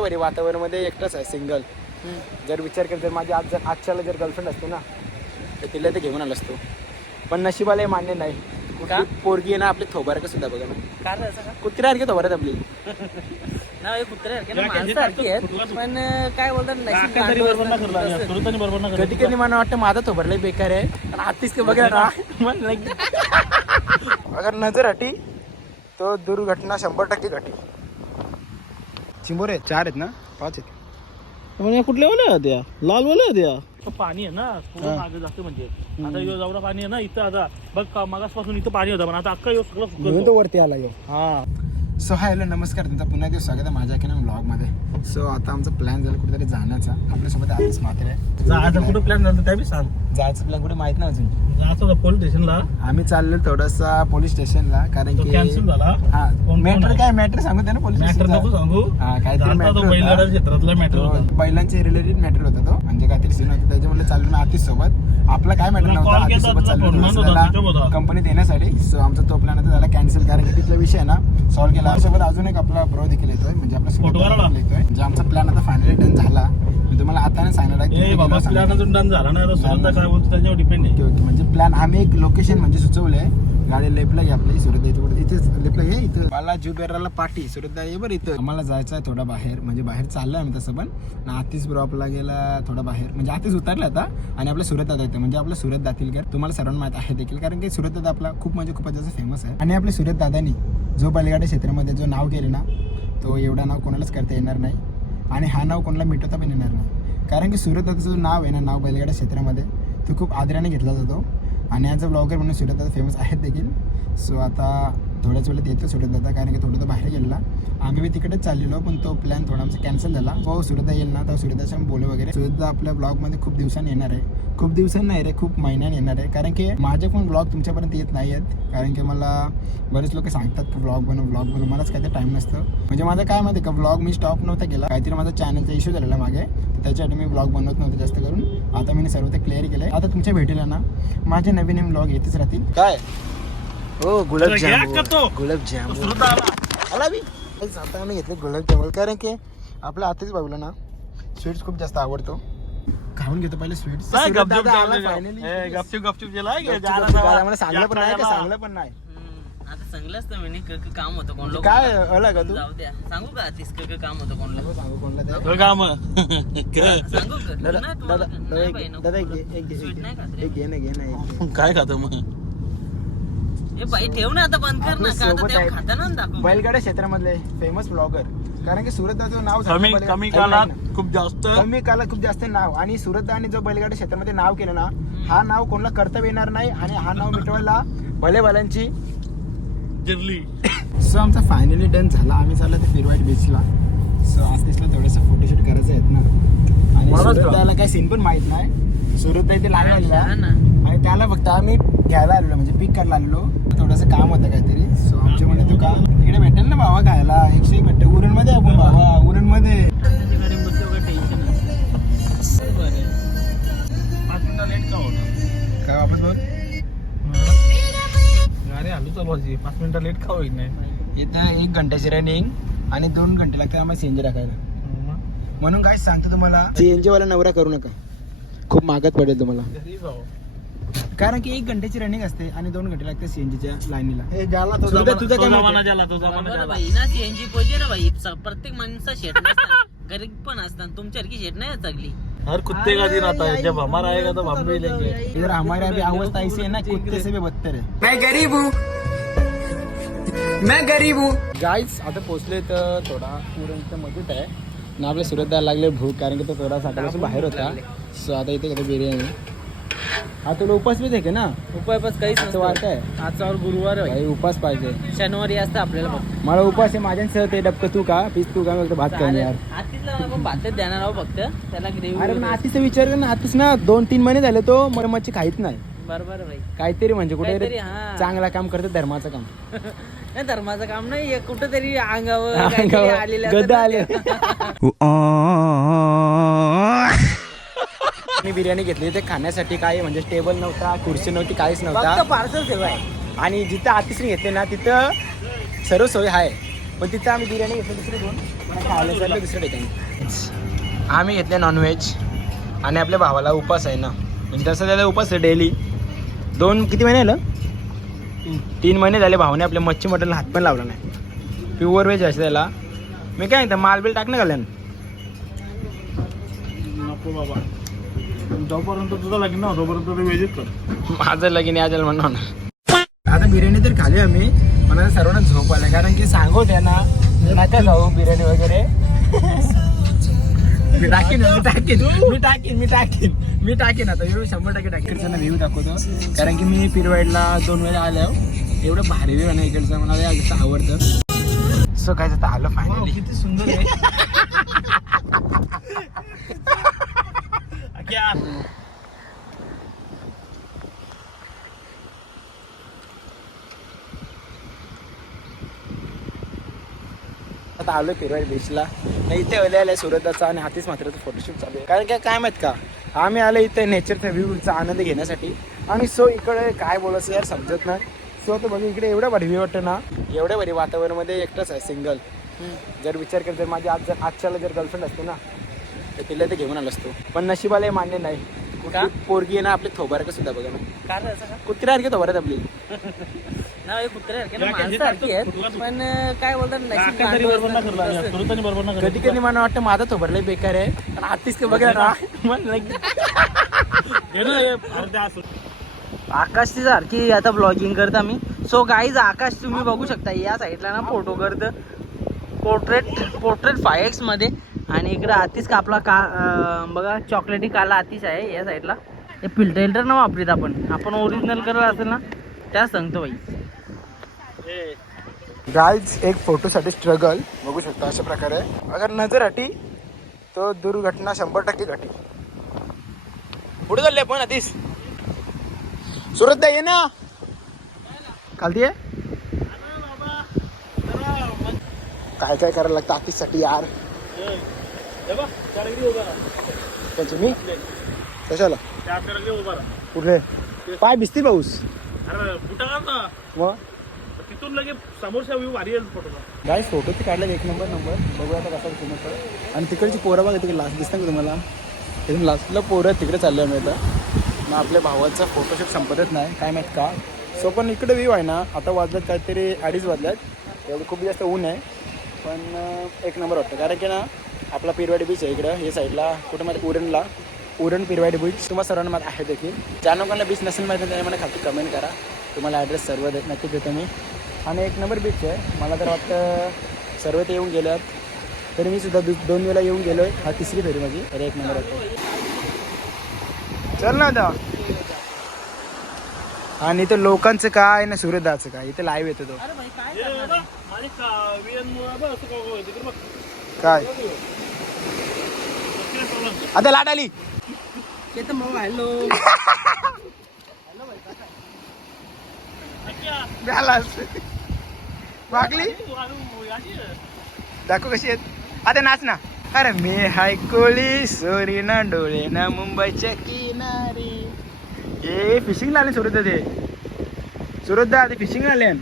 भारी वातावरणामध्ये एकटाच आहे सिंगल जर विचार कर जर माझी आज जर आजच्याला जर गर्लफ्रेंड असते ना तर तिला ते घेऊन आलो असतो. पण नशिबाला हे मान्य नाही. का? कुठली पोरगी आहे ना आपली थोबारकं सुद्धा बघा ना. काय रे असं का? कुत्र्यासारखी थोबारत आपली हे कुत्रे आहेत पण अं, काय बोलतात नशीब असतं. कधी कधी मला वाटतं माझा थोबरला बेकार आहे पण का बघा ना. मला नाही. अगर नजर हटी तो दुर्घटना शंभर टक्के घटी. चिंबोरे चार आहेत ना? पाच आहेत. म्हणजे कुठल्या वाल्या होत्या लाल वाल्या तो पाणी आहे ना थोडं मागे जातं म्हणजे. आता यो जेवढं पाणी आहे ना इथं आता बघ मागासपासून इथं पाणी होतं पण आता अख्खा यो सगळं वरती आला यो. हा. सो हाय हॅलो नमस्कार. तुमचा पुन्हा एकदा स्वागत आहे माझ्या की ब्लॉगमध्ये. सो आता आमचा प्लॅन झाला कुठेतरी जाण्याचा. आपल्यासोबत आधीच मात्र आहे. कुठं प्लॅन झालं त्या बी सांग. जायचं प्लॅन कुठे माहीत नाही अजून. जायचं होतं पोलीस स्टेशनला आम्ही चाललो थोडासा पोलीस स्टेशनला कारण तो की कॅन्सल झाला. हा कोण मॅटर? काय मॅटर सांगू दे ना पोलीस मॅटर नको स्टेशनचा. सांगू. हा काहीतरी जाता मॅटर तो बैलगाडा क्षेत्रातला मॅटर होता. तो बैलांचे रिलेटेड मॅटर होता तो. म्हणजे काहीतरी सीन होता. त्याच्यामुळे चाललो ना आतिश सोबत. आपला काय मॅटर तुला नव्हता? call आतिश सोबत चाललो phone होतो. होता, switch off होता. कंपनीत येण्यासाठी सो आमचा तो प्लॅन आता झाला कॅन्सल कारण की तिथला विषय आहे ना सॉल्व्ह केला. सोबत अजून एक आपला ब्रो देखील येतोय. म्हणजे आपला फोटोवाला? देखील येतोय. म्हणजे आमचा प्लॅन आता फायनली डन झाला. तुम्हाला आता नाही सांगणार आहे बाबा. प्लॅन अजून डन झाला नाही आता सुरतला काय बोलतो त्याच्यावर डिपेंड आहे. ओके ओके म्हणजे प्लॅन आम्ही एक लोकेशन म्हणजे सुचवलंय. गाडी लेपला घे आपली सुरत इथे इथेच लेपला घे इथं. मला जुबेराला पाठी सुरत ये बरं इथं. आम्हाला जायचं आहे थोडा बाहेर म्हणजे बाहेर चाललोय आम्ही तसं पण. आतीच ब्रॉपला गेला थोडा बाहेर. म्हणजे आतीच उतरला आता आणि आपलं सुरत दादा येतं म्हणजे आपलं सुरत दातीलकर. तुम्हाला सर्वांना माहीत आहे देखील कारण की सुरत दादा आपला खूप म्हणजे खूपच जास्त फेमस आहे. आणि आपल्या सुरत दादानी जो बलिगाडा क्षेत्रामध्ये जो नाव केले ना तो एवढा नाव कोणालाच करता येणार नाही. आणि हा नाव कोणाला मिटवता पण येणार नाही. कारण की सूर्यदत्ताचं जो नाव आहे ना नाव बैलगाड्या क्षेत्रामध्ये. तो खूप आदराने घेतला जातो. आणि ॲज अ ब्लॉगर म्हणून सुरत फेमस आहेत देखील. सो आता थोड्याच वेळात येतो सुरत कारण की थोडं बाहेर गेलेला. आम्ही बी तिकडेच चाललेलो पण तो प्लॅन थोडा आमचा कॅन्सल झाला. हो सुरतदा येईल ना तर सुरतदाशी बोलू वगैरे. सुरतदा आपल्या ब्लॉगमध्ये खूप दिवसांनी येणार आहे. खूप दिवसांनी नाही रे खूप महिन्याने येणार आहे. कारण की माझे पण ब्लॉग तुमच्यापर्यंत येत नाही आहेत. कारण की मला बरेच लोक सांगतात की ब्लॉग बनव ब्लॉग बनव. मलाच काही टाईम नसतं. म्हणजे माझं काय माहिती का ब्लॉग मी स्टॉप नव्हता केला. काहीतरी माझा चॅनलचा इश्यू झालेला मागे. त्याच्यासाठी मी ब्लॉग बनवत नव्हते जास्त करून. आता मी सर्व ते क्लिअर केलं आता तुमच्या भेटीला ना माझे नवीन नवीन ब्लॉग येतच राहतील. काय? हो? गुलाबजाम सुरत आला. आला बी आता आम्ही घेतले गुलाबजामुन कारण की आपल्या आतीच बाबूला ना स्वीट्स खूप जास्त आवडतो. खाऊन घेतो पहिले स्वीट्स काय गपचूप. मला सांगलं पण नाही का? सांगलं पण नाही. आता तर मी क- क- काम होतं कोण लोक काय अलग तू? जाऊ द्या. सांगू का तीस क- क- काम होतं कोण नको सांगू कोणला काम? सांगू दादा एक. घे घे ना ना. काय खातो मग? बाई ठेव ना आता बंद कर ना आपल्या का आता सोबत ते आहेत. खाताना ना दाखव. बैलगाड्या क्षेत्रामधले फेमस ब्लॉगर कारण की सुरतचं नाव झालं कमी ना. खूप जास्त कमी कालात खूप जास्त नाव. आणि सुरतदाने जो बैलगाडी क्षेत्रामध्ये नाव केलं ना हा नाव कोणाला करता येणार नाही आणि हा नाव मिटवायला भले भल्यांची जिरली. सो आमचा फायनली डन झाला. आम्ही चाललो ते फिरवाईट बीचला सो आतिशला थोडंसं फोटोशूट करायचं आहेत ना. आणि का? सुरत काही सीन पण माहीत नाही. आलेला हा ना. आणि त्याला फक्त आम्ही घ्यायला आलेलो म्हणजे पिक करायला आलेलो. थोडंसं काम होतं काहीतरी. सो आमचे म्हणे तू का तिकडे भेटेल ना बाबा खायला? एकशे एक भेटते. उरणमध्ये आपण बाबा उरणमध्ये काय वापस बघ गाडी आलू चालवायची पाच मिनिटं लेट का होईल नाही? इथं एक घंट्याची रनिंग आणि दोन घंटे लागतात आम्हाला सीएनजी टाकायला. म्हणून काय सांगतो तुम्हाला. सीएनजी वाला नवरा करू नका. खूप मागत पडेल तुम्हाला. कारण की एक घंट्याची रनिंग असते आणि दोन घंटे लागते सीएनजीच्या लाईनीला. हे तो तुझं काय मत आहे? बरोबर ना सीएनजी स- प्रत्येक माणसा शेट नसतात. गरीब पण असतात. तुमच्यासारखी शेट नाही चांगली हर कुत्ते का दिन आता? है जब हमारा आएगा तो हम भी लेंगे. इधर हमारे अभी अवस्था ऐसी है ना कुत्ते से भी बदतर है। मैं गरीब हूँ। मैं गरीब हूँ। गाईज आता पोहोचले तर थोडा पुरणचं मजूत आहे. ना आपल्या सुरत द्यायला लागले भूक कारण की तो थोडा साठापासून बाहेर होता. सो आता इथे घेतो बिर्याणी. हा तुला उपास बी आहे ना? उपाय पास काहीच असं नसतं वाटत आहे. आजच्यावर गुरुवार आहे काही उपास पाहिजे. शनिवारी असतं आपल्याला फक्त. मला उपास आहे माझ्यांसह ते डबकं तू का पीस तू का मी फक्त भात यार. आतीतला आपण भातच देणार आहोत फक्त. त्याला अरे ग्रेव्ही पण आतीचा विचार ना. आतीच ना दोन तीन महिने झाले तो मला मच्छी खाईत नाही. बरोबर बाई काहीतरी म्हणजे कुठे काहीतरी, हा. चांगला काम करतो धर्माचं काम. नाही धर्माचं काम नाही कुठं तरी अंगावर काहीतरी अंगावर आलेलं असतं गदा ना आले ते. मी बिर्याणी घेतली. ते खाण्यासाठी काय म्हणजे टेबल नव्हता खुर्ची नव्हती काहीच फक्त नव्हता पार्सल ठेवाय आणि जिथं आतिश्री घेतले ना तिथं सर्व सोय आहे. पण तिथं आम्ही बिर्याणी घेतली दुसरी दोन. खायला चाललो दुसऱ्या ठिकाणी. आम्ही घेतले नॉनव्हेज आणि आपल्या भावाला उपास आहे ना. म्हणजे तसं त्याला उपास आहे डेली दोन किती महिने झालं? तीन. महिने झाले भावाने आपल्या मच्छी मटनला हात पण लावला नाही. प्युअर व्हेज आहे त्याला. मी काय म्हणतो माल बिल टाकणं घालन नको बाबा. जोपर्यंत तुझं लागेल ना तोपर्यंत ते वेजीत कर. माझं लगीन याजल म्हणून आता बिर्याणी तर खाली आम्ही मला सर्वांना झोप आला कारण की सांगू त्या ना नका खाऊ बिर्याणी वगैरे. मी टाकीन मी टाकीन मी टाकीन मी टाकीन मी टाकीन आता व्ह्यू शंभर टक्के टाकीन. इकडचा व्ह्यू दाखवतो. कारण की मी पिरवाईडला दोन वेळा आलो. एवढं भारी व्ह्यू आहे ना इकडचं मला जास्त आवडतं. सो काय आता आलं फायनली किती सुंदर आहे. आता आलो पिरवाई बीचला नाही इथे आले आले सुरतचा आणि हातीच मात्र फोटोशूट चालू आहे. कारण काय काय माहीत का? आम्ही आलो इथे नेचरचा व्ह्यूचा आनंद घेण्यासाठी. आणि सो इकडे काय बोलायचं यार समजत नाही. सो तर बघ इकडे एवढं भारी वाटतं ना. एवढ्या भारी वातावरणामध्ये एकटाच आहे सिंगल जर विचार केला तर माझी आज जर आजच्याला जर गर्लफ्रेंड असते ना तर तिला ते घेऊन आलो असतो. पण नशिबाला हे मान्य नाही. का? कुठली पोरगी आहे ना आपली थोबारक सुद्धा बघा ना. काय राहायचं का कुत्र्यासारखी थोबारत आपली. ना हे कुत्र्यासारखे ना या कॅन्टीन माणसारखी आहेत तू. पण अं, काय बोलतात नशीब काका तरी असतं. बरोबर कधी कधी मला वाटतं माझा थोबरला बेकार आहे. आत्तीच ते बघा ना. मला like- आकाश ती सारखी आता ब्लॉगिंग करत आम्ही. सो गाईज आकाश तुम्ही बघू शकता. या साईडला ना फोटो करत. पोर्ट्रेट पोर्ट्रेट फाय एक्समध्ये. आणि इकडे आतिश का आपला का बघा चॉकलेटी काला आतिश आहे या साईडला हे फिल्टर फिल्टर ना वापरीत आपण. आपण ओरिजिनल करत असेल ना त्याच सांगतो बाई. गाईज एक फोटोसाठी स्ट्रगल बघू शकता अशा प्रकारे. अगर नजर हटी तो दुर्घटना शंभर टक्के घटी. पुढे चालले पण आधीच सुरत ये ना. खालती आहे काय काय करायला लागतं आतिशसाठी यार? त्यांची मी? कशाला? कुठले? पाय भिजतील पाऊस मग? तिथून समोरच्या व्ह्यू भारी गाईस फोटो ते काढले एक नंबर नंबर बघूया आता कसा समजतं आणि तिकडची पोरं बघा तिकडे लास्ट दिसतं का तुम्हाला? तिकडून लास्टला पोरं तिकडे चालले आम्ही आता. मग आपल्या भावाचा फोटोशूट संपतच नाही काय माहीत का? सो पण इकडे व्ह्यू आहे ना आता वाजल्यात काहीतरी अडीच वाजल्यात. एवढं खूप जास्त ऊन आहे. पण एक नंबर वाटतं कारण की ना आपला पिरवाडी बीच आहे इकडं हे साईडला कुठं माहिती उरणला. उरण पिरवाडी बीच तुम्हाला सर्वांना माहीत आहे देखील. ज्या लोकांना बीच नसेल माहिती त्याने मला खाली कमेंट करा. तुम्हाला ॲड्रेस सर्व देत नक्की देतो मी. आणि एक नंबर बीच आहे. मला तर वाटतं सर्व ते येऊन गेल्यात. तरी मी सुद्धा दु दोन वेळा येऊन गेलो आहे हा तिसरी फेरी माझी. अरे एक नंबर वाटतं चल ना आता. आणि इथं लोकांचं काय ना सूर्यदाचं काय? इथं लाईव्ह येतो तो. अरे भाई काय? आता लाट आली. हॅलो वागली. दाखव कशी आहेत. आता नाच ना. अरे मी हाय कोळी सोरी ना डोळे ना मुंबईच्या किनारी. ए फिशिंग आले सुरत ते. सुरत ते फिशिंग आले.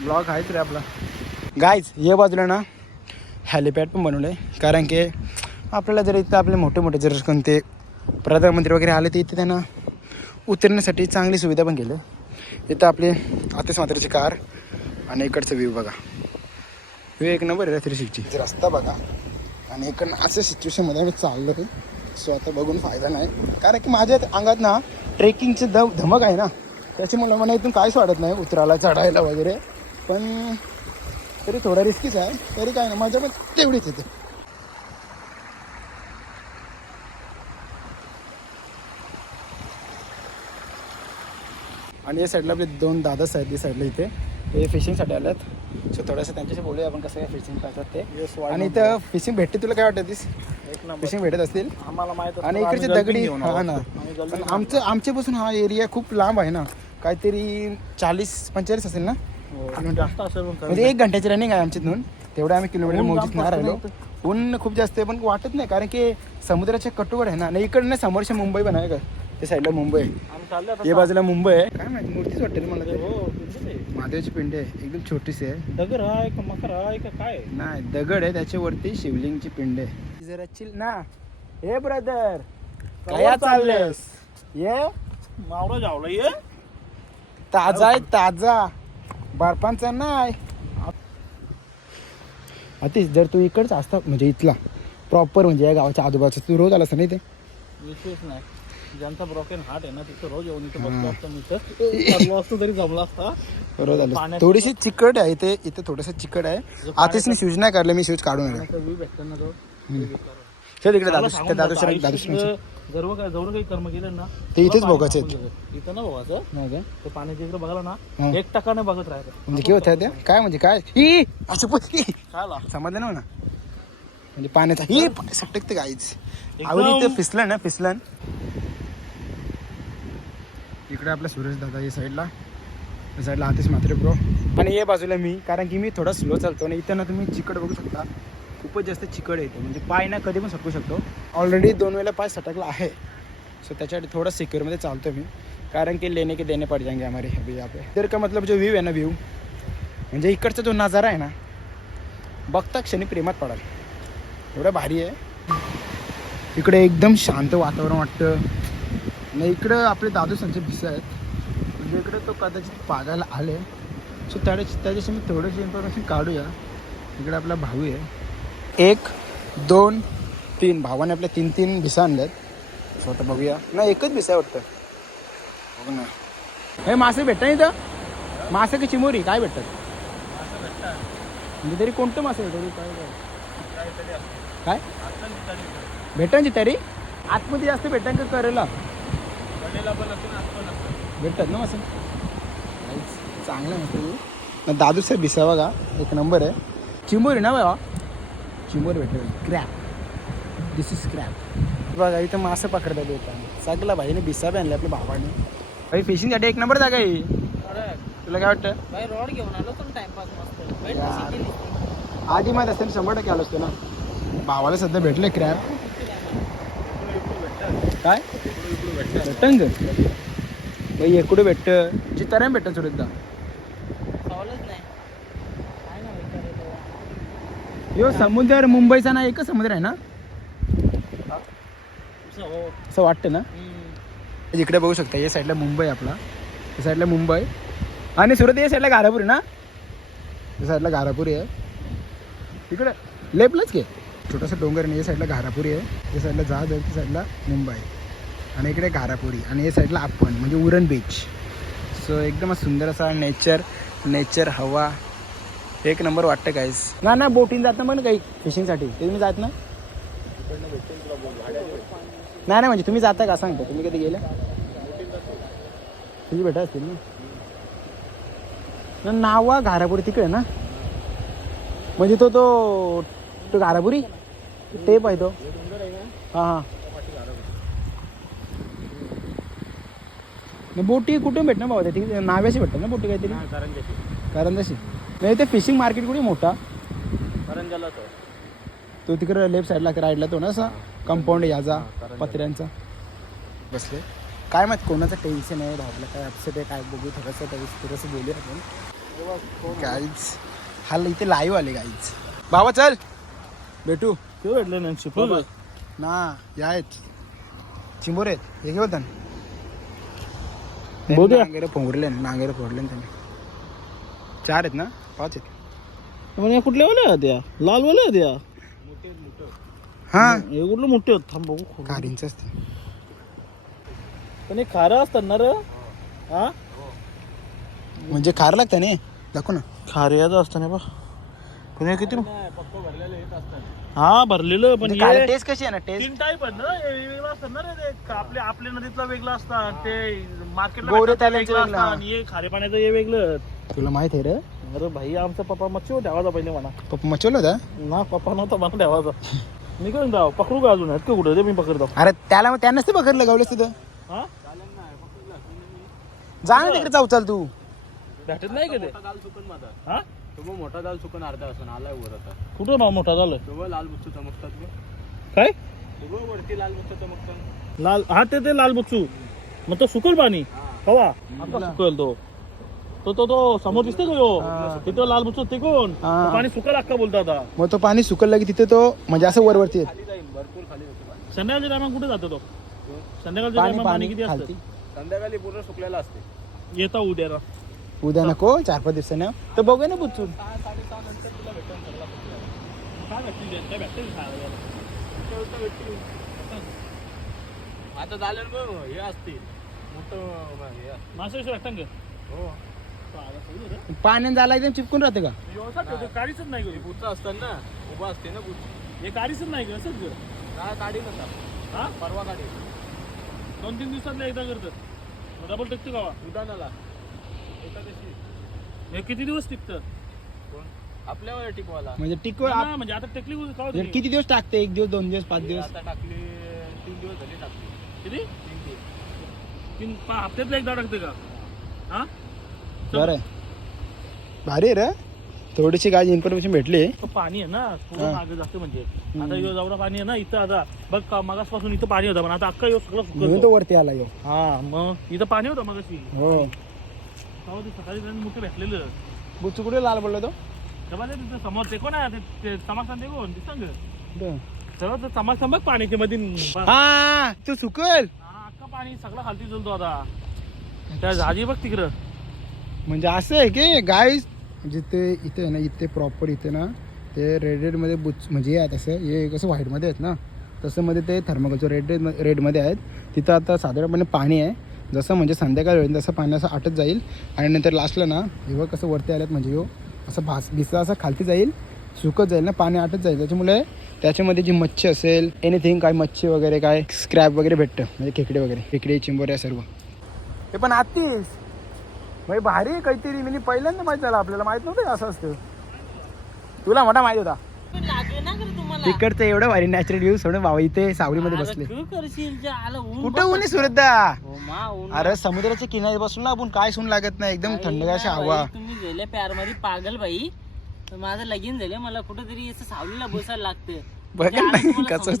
ब्लॉग आहेच रे आपला. गायज ये बाजूला ना हॅलिपॅड पण बनवलं आहे कारण की आपल्याला जर इथं आपले मोठे मोठे जर कोणते प्रधानमंत्री वगैरे आले तर इथे त्यांना उतरण्यासाठी चांगली सुविधा पण केली. इथं आपले आतेस मात्राची कार आणि इकडचं व्ह्यू बघा. व्ह्यू एक नंबर आहे थ्री सिक्स्टी रस्ता बघा. आणि इकडनं अशा सिच्युएशनमध्ये आम्ही चाललो आहे सो आता बघून फायदा नाही. कारण की माझ्या अंगात ना ट्रेकिंगचं द धमक आहे ना. त्याच्यामुळे मला इथून काहीच वाटत नाही उतरायला चढायला वगैरे. पण तरी थोडा रिस्कीच आहे. तरी काय ना माझ्या पण तेवढीच येते आणि या साईडला आपले दोन दादाच आहेत या साईडला इथे. हे फिशिंगसाठी आल्यात सो थोडंसं त्यांच्याशी बोलूया आपण कसं काय फिशिंग करतात ते. आणि इथं फिशिंग भेटते तुला काय वाटतं तीस? फिशिंग भेटत असतील? आम्हाला माहीत आणि इकडची दगडी हा. ना. आमचं आमच्यापासून हा एरिया खूप लांब आहे ना. काहीतरी चाळीस पंचेचाळीस असेल ना? जास्त असेल पण म्हणजे एक घंट्याची रनिंग आहे आमच्यातून तेवढं आम्ही किलोमीटर ऊन मोजीत नाही राहिलो ऊन खूप जास्त आहे पण वाटत नाही कारण की समुद्राच्या कटोकड आहे ना. आणि इकडनं समोरच्या मुंबई पण आहे का? त्या साईडला मुंबई आहे. आम्ही चाललो आता या बाजूला मुंबई आहे. काय माहिती मूर्तीच वाटते रे मला ते. हो महादेवाची पिंड आहे एकदम छोटीशी आहे. दगड आहे का मकर आहे का काय आहे? नाही दगड आहे त्याच्यावरती शिवलिंगची पिंड आहे. जरा चिल ना. हे ब्रदर काय चाललेस? ये? मावरा जावला ये. ताजा आहे ताजा. बर्फांचा नाही. अतिश जर तू इकडचा असता म्हणजे इथला प्रॉपर म्हणजे या गावाच्या आजूबाजूचा तू रोज आलास ना इथे विशेष नाही. ज्यांचा ब्रॉकेन हार्ट आहे ना तिथं रोज येऊन इथं. बसलो असतो मी. इथं बसलो असतो तरी जमला असता. रोज पाण्यात- थोडीशी चिकट आहे इथे इथे थोडस चिकट आहे. आतिशने शूज नाही काढले मी शूज काढून आले. भेटतो ना तो. चल इकडे मला दादू दादू दादू आयुष्यात जर काय जवळ काही कर्म केलं ना ते इथेच देतं. इथं ना बघायचं नाही काय ते पाण्याच्या इकडे बघायला ना. एक टक्का नाही बघत राहायचं. म्हणजे केव्हा होत्या त्या काय म्हणजे काय? असं पण. काय ला? समजलं ना म्हणा म्हणजे पाण्याचा ही! सटकते गाईच आवडी इथे फिसलं ना फिसलन इकडे आपला सुरेश दादा या साईडला. या साईडला आतिश मात्रे ब्रो आणि या बाजूला मी कारण की मी थोडा स्लो चालतो आणि इथं ना तुम्ही चिकट बघू शकता. खूपच जास्त चिकट येतो म्हणजे पाय ना कधी पण सटकू शकतो. ऑलरेडी दोन वेळेला पाय सटकला आहे. सो त्याच्यासाठी थोडा सिक्युअरमध्ये चालतो मी. कारण की लेने के देणे पड जाएंगे हमारे अभी यहाँ पे तर का मतलब जो व्ह्यू आहे ना व्ह्यू म्हणजे इकडचा जो नजारा आहे ना बघता क्षणी प्रेमात पडाल. एवढं भारी आहे. इकडे एकदम शांत वातावरण वाटतं. आणि इकडं आपले दादू संचे भिसा आहेत. म्हणजे इकडे तो कदाचित पागायला आले. सो त्याच्या त्याच्याशी मी थोडीशी इन्फॉर्मेशन काढूया. इकडे आपला भाऊ आहे. एक दोन तीन. भावाने आपल्या तीन तीन भिसा आणल्यात. सो आता बघूया. नाही एकच भिसा आहे वाटतं. बघ ना. हे मासे भेटतात इथं? मासे की चिमोरी? काय भेटतात? म्हणजे तरी कोणतं मासे भेटत काय काय? काय? तरी आतमध्ये जास्त भेटान का करेला? भेटतात ना मासे? काहीच चांगलं आहे. दादू भिसा बघा. एक नंबर आहे. चिमोरी ना बाबा? चिंबोरी भेटलं. क्रॅप दिस इज क्रॅप बघा इथं मासे पकडतात येतात सगळं भाईने भिसा बी आणले आपल्या भावाने. भाई फिशिंगसाठी एक नंबर जागा आहे. तुला काय वाटतं? बाई रॉड घेऊन आलो पण टाइमपास मस्त? आधी माहीत असते शंभर टक्के आलो असतो ना. भावाला सध्या भेटले क्रॅप काय? भेटन ग. बाई एकडं भेटतं? चिताऱ्या भेटतं सुद्धा सवालच नाही काय ना विचारायचं यो समुद्र मुंबईचा ना एकच समुद्र आहे ना? हो. असं वाटतं ना? इकडे बघू शकता या साईडला मुंबई आपला. या साईडला मुंबई. आणि सुरत या साईडला घारापुरी ना? या साईडला घारापुरी आहे. इकडे लेपलाच घे. छोटासा डोंगर आणि या साईडला घारापुरी आहे. या साईडला जहाज आहे त्या साईडला मुंबई आणि इकडे घारापुरी आणि या साईडला आपण म्हणजे उरण बीच सो एकदम सुंदर असा नेचर नेचर हवा एक नंबर वाटतं काहीच ना ना बोटीन जात ना पण काही फिशिंगसाठी ते तुम्ही जात ना? नाही नाही म्हणजे तुम्ही जाता का? सांगता. तुम्ही कधी गेले? तुझी भेटा असतील ना? ना नावा घारापुरी तिकडे ना? म्हणजे तो तो तो घारापुरी? टेप आहे तो. हां हां. बोटी कुठून भेटणार बाबा ते नाव्याशी भेटतात ना बोटी काहीतरी? कारण तशी नाही ते फिशिंग मार्केट कुठे मोठा? करंजाला तो तो तिकडे लेफ्ट साईडला राईडला तो ना असा कंपाऊंड याचा पत्र्यांचा. बसले. काय माहीत कोणाचं टेन्शन आहे भावलं काय अपसेट आहे काय बघू थोडंसं त्यावेळेस थोडंसं बोलूया आपण. गाईज हा इथे लाईव्ह आले गाईज बाबा चल. भेटू. ते भेटले नाही शिपल ना या आहेत. चिंबोर आहेत. हे होता बघूया. नांगेरे फोडले नांगेरे फोडले त्यांनी. चार आहेत ना? पाच आहेत म्हणजे कुठल्या वाल्या होत्या लाल वाल्या होत्या हा. हे कुठलं मोठे होत थांब बघू. कारींच असते पण हे खारं असतात ना रे? हा? म्हणजे खार लागतं ना दाखव ना. खार्याचं असतं ना बा. पण हे किती हा भरलेलं पण हे टेस्ट कशी आहे ना टेस्ट तीन टाईप आहेत ना हे वेगवेगळं असतात ना रे ते. आपल्या आपल्या नदीतला वेगळा असतात ते मार्केटला गोरे भेटतात ते ताल्यांचं वेगळं वेगळं. हे. खारे पाण्याचं हे वेगळं तुला माहीत आहे रे? अरे भाई आमचा पप्पा मच्छी ठेवायचा पहिले म्हणा. पप्पा मचवलं होता ना पप्पा नव्हता मला ठेवायचा. मी करून जाऊ? पकडू का अजून? आहेत का कुठं? ते मी पकडतो. अरे त्याला मग त्यांनाच ते पकडलं गावलेस तिथं. हा? जा ना तिकडे जाऊ चाल तू. भेटत नाही का ते? हा? तो मोठा दाल चुकून अर्धा असून आलाय वर आता. कुठं नाव मोठा झालं तो लाल बुच्चू चमकतात. काय? तो वरती लाल बुच्चू चमकतात. लाल हा ते ते लाल बच्चू. मग तो सुकल पाणी. कवा? आता सुकल तो. तो तो तो समोर दिसते का यो. तिथं लाल बुचू ते कोण हा. तो पाणी सुका लागतं बोलतो आता. मग तो पाणी सुकलं की तिथे तो म्हणजे असं वरवरती येत. संध्याकाळच्या टायमा कुठे जातो तो? संध्याकाळच्या पाणी टायमा पाणी पाणी किती खालती. असतं संध्याकाळी पूर्ण सुकलेलं असते. येता उद्या ना. उद्या नको चार पाच दिवसानं. तर बघूया ना बुचून. काय भेटतील काय भेटतील खायला. आता झालं ना बघ हे असतील. मोठं हे असतं. मासे कसे भेटतात का? हो. पाण्यात झाला एकदम चिपकून राहते का? काडीच नाही गं. असतं ना. उभं असते ना बुच. हे काडीच नाही गं, असंच गं. काय काढी नसतात हा? परवा काढी दोन तीन दिवसातलं एकदा करतात. डबल टिकतो का उदानाला. एकादशी. हे किती दिवस टिकतं? कोण? आपल्यावर टिकवाला म्हणजे टिकव ना, म्हणजे आता टेकली का होती? किती दिवस टाकते? एक दिवस दोन दिवस पाच हे दिवस? आता टाकली तीन दिवस झाले टाकली. किती? तीन दिवस. तीन पा- हप्त्यातलं एकदा टाकते का? हा? बरं. भारी आहे रे. थोडीशी काय इन्फॉर्मेशन भेटली. तो पाणी आहे ना थोडं. मागे जाते म्हणजे. आता यो जेवढा पाणी आहे ना इथं आता बघ का मगासपासून इथं पाणी होतं पण आता अख्खा यो सगळं म्हणून सुकत तो वरती आला यो. हा मग इथं पाणी होतं मगाशी. हो. तेव्हा ते सकाळी मोठे भेटलेलं. बुचू कुठे लाल पडलो तो? तेव्हा ते तिथं समोर ते कोण आहे? ते- ते समाज ते कोण? ते सांग. इथं. तेव्हा ते बघ पाण्याच्या मध्ये हा, हा तू सुकल. अख्खा पाणी सगळं खालती चलतो आता. त्या झाजी बघ तिकडं. म्हणजे असं आहे की गाय जिथे म्हणजे इथे आहे ना इथे प्रॉपर इथे ना ते रेड रेडमध्ये बुच म्हणजे हे आहेत असं हे कसं व्हाईटमध्ये आहेत ना तसं मध्ये ते थर्माकोलचं रेड रेड रेडमध्ये आहेत तिथं आता साधारणपणे पाणी आहे. जसं म्हणजे संध्याकाळ होईल तसं पाणी असं आटत जाईल. आणि नंतर लास्टला ना हे कसं वरती आल्यात म्हणजे हो असं भास भिसा असं खालती जाईल सुकत जाईल ना पाणी आटत जाईल. त्याच्यामुळे त्याच्यामध्ये जी मच्छी असेल एनिथिंग काय मच्छी वगैरे काय स्क्रॅप वगैरे भेटतं म्हणजे खेकडे वगैरे खेकडे चिंबोऱ्या सर्व. हे पण आत्तीस म्हणजे भारी आहे काहीतरी. म्हणजे पहिल्यांदा माहीत झालं आपल्याला. माहीत नव्हतं का असं असतं? तुला मोठा माहीत होता. तिकडचं एवढं भारी नॅचरल व्ह्यू सोडून भाऊ इथे सावलीमध्ये बसले. तू करशील जे. आलं ऊन कुठं ऊन सुरतदा हो मा अरे समुद्राच्या किनारी बसून ना आपण काय सून लागत नाही. एकदम ना, हवा. तुम्ही गेले प्यारमध्ये पागल बाई. तर माझं लगीन झालं मला कुठंतरी असं सावलीला बसायला लागतं बघा नाही, कसं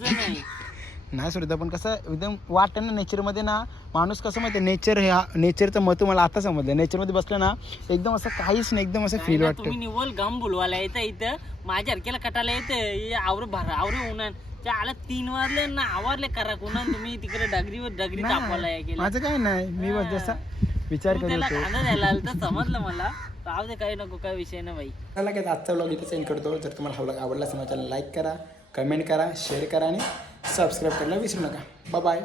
नाही. सुरत पण कसं एकदम वाटतं ना नेचरमध्ये ना माणूस कसं माहिती नेचर ह्या नेचरचं महत्त्व मला आता समजलं. नेचरमध्ये बसलं ना एकदम असं काहीच नाही एकदम असं फील वाटतं. तुम्ही निव्वळ गम बोलवायला येतं इथं. माझ्या हरकेला कटाला येतं आवर भर आवरे उन्हान. आला तीन वाजले ना आवारले करा उन्हान तुम्ही तिकडे डगरीवर डगरी तापवायला हे केलं माझं काय नाही मी बस जसा विचार तू करत त्याला होतो. कांदा द्यायला आलं तर समजलं मला. राहू दे काही नको काय विषय ना बाई. चला काय आजचा व्लॉग इथे सेंड करतो. जर तुम्हाला हा व्लॉग आवडला असेल तर लाईक करा कमेंट करा शेअर करा आणि सबस्क्राईब करायला विसरू नका बाय